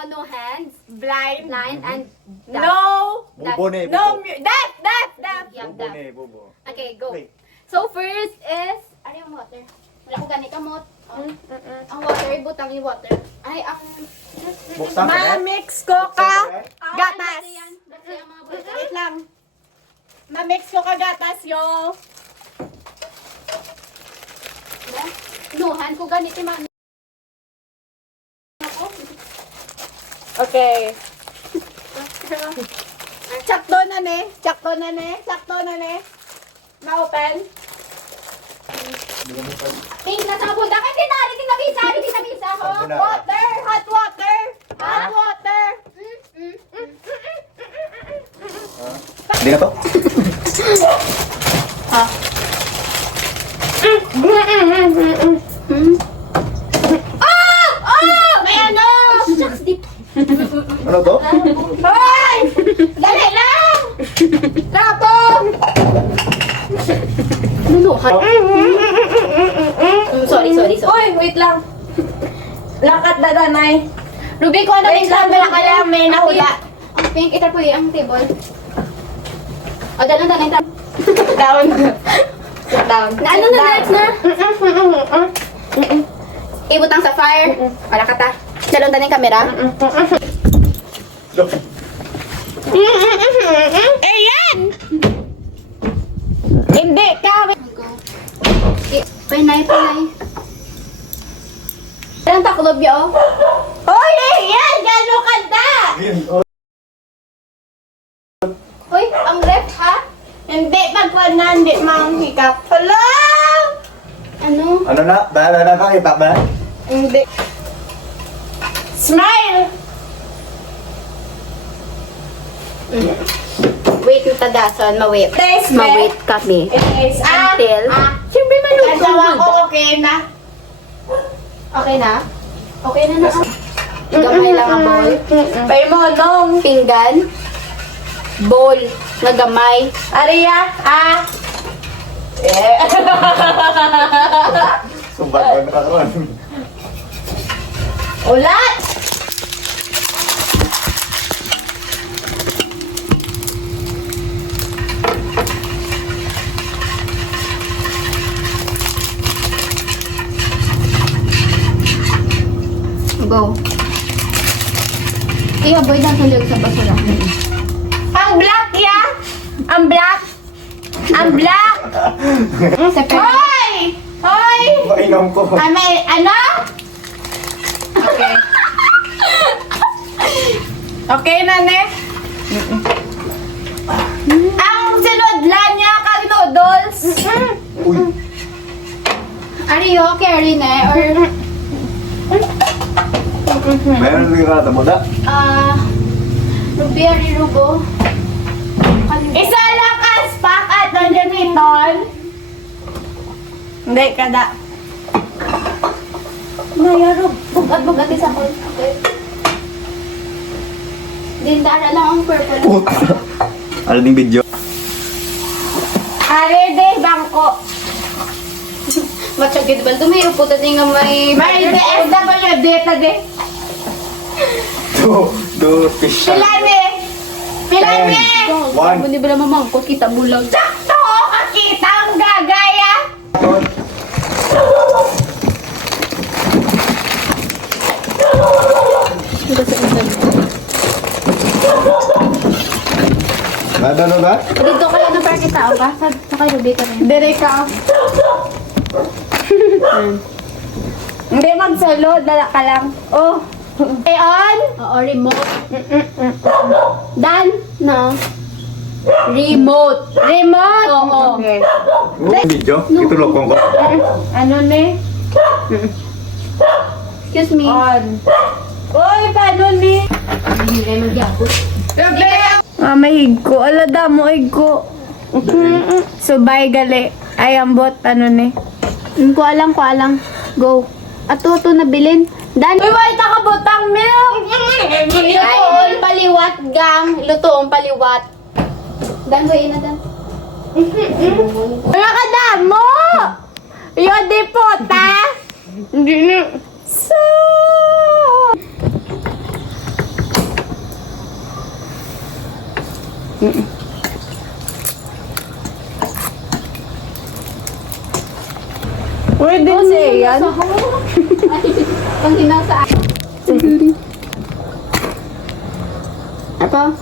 Ako no hands, Blind. and deaf. No. Bubo na eh, No. bubo. Deaf. Yeah, Bubo deaf. na eh, bubo. Okay, go. Wait. So first is, ano yung water? Wala ko gani kamot. Oh. Ang water, ibutang yung water. Ay, ang... Buksan ka eh? Ma-mix ko ka gatas. Dati yan. Dati ang mga buta. Wait lang. Ma-mix ko ka gatas, yo. Nuhan ko ganito yung mga... Okay. Sakto na ne. Ma-open. Pink na sabon. Dapat tinari kinabisa. Hindi kinabisa ako. Sabon na. Water. Hot water. Hot water. Hindi na to? May ano? Shucks, di... Ano to? Hoy! Dali lang! Tapos! Nunuhan. Sorry. Uy, wait lang. Lakat na danay. Ruby, ko ano Wait lang, wala ka lang. May nahula. Ang pink, ito po ang table. O, dalan. Down. Sit down. Na ano na next na? Ibutang sa fire. Wala ka ta. Dalon yung camera. Ayan! Hindi ka. Pinay. Ilang taklob yo? Hoy, ayan! Gano'ng kanta? Uy, ang ref ha? Hindi, pagpanan, hindi manghikap. Hello! Ano? Ano na? Bahala na ka, ipak ba? Hindi. Smile! Wait yung tadason, ma-wait. Taste, Ma-wait kami. Yes. Until, siyempre Asawa ko, malulog. okay na. Okay na? Okay na na. Gamay lang ang bowl. Pay mo, nong. Pinggan. Bowl. Na gamay. Aria, Sumbat ko na karoon. Ulat! Go. Boy lang tulig sa basura. Ang black, ya! Ang black! Ang black! Second. Hoy! Hoy! Mainom ko. May, ano? Okay. Okay na, ne? Ang sinudlan niya kang noodles. Uy. Are you okay, Rine? Or, Meron din ka na mo da? Ruby, ari Rubo? Isa lang aspak at nandiyan. Hindi, kada. Maya, Rub. Bugat isa ko. Okay. Dindara lang ang purple. Puta. Ano ding video? Are de, bangko. Matsagid ba? Dumayo po tayo nga may... May DSWD tadi. Do fish. Pilani! Pilani! One. Hindi ba naman mangkot kita bulag? Sakto! Kakita ang gagaya! Ano ba? Dito kayo na parang kitao pa? Sa kayo dito rin. Dire ka. Hindi magsalo, dala ka lang. Oh. On? Oo, remote. Dan? No. Remote. Remote? Oo. Okay. Video? Itulokong ko. Ano ne? Excuse me. On. Uy, paano ni? Hindi kayo magyapos. Mahig ko. Alada mo, higko. Subay gali. Ay, ambot. Ano ni? Ko alang. Go. Ato na bilin. Dan. Uy, wait, nakabutang milk! Lutoon paliwat, gang. Lutoon paliwat. Dan, go na dan. Wala ka damo! Yung dipota! Hindi na. So... Where did say yan? Pang hinaw sa akin. Apa?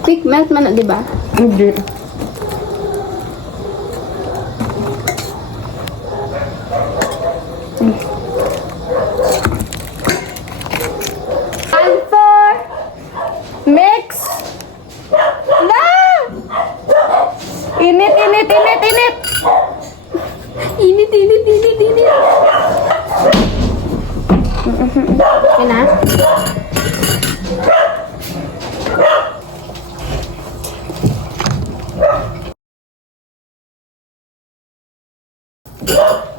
Quick melt man na, di ba? Hindi. And for mix. Na! Init, init, init, init. Init, init, init, init. Okay na?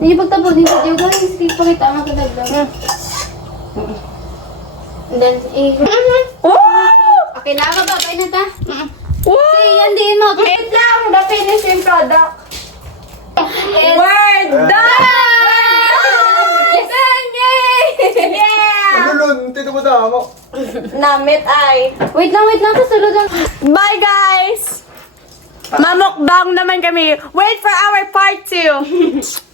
Hindi pagtapos din video guys. Pakita ang magdagdag. And then, Wow! okay na ka ba? Bye na ta. Wow! Okay, yan din mo. Wait lang, the finishing product. We're done! Yes! Yay! Yeah! Ano nun? Tito mo sa ako. Namit ay. Wait lang. Kasulod lang. Bye guys! Mamukbang naman kami. Wait for our part 2.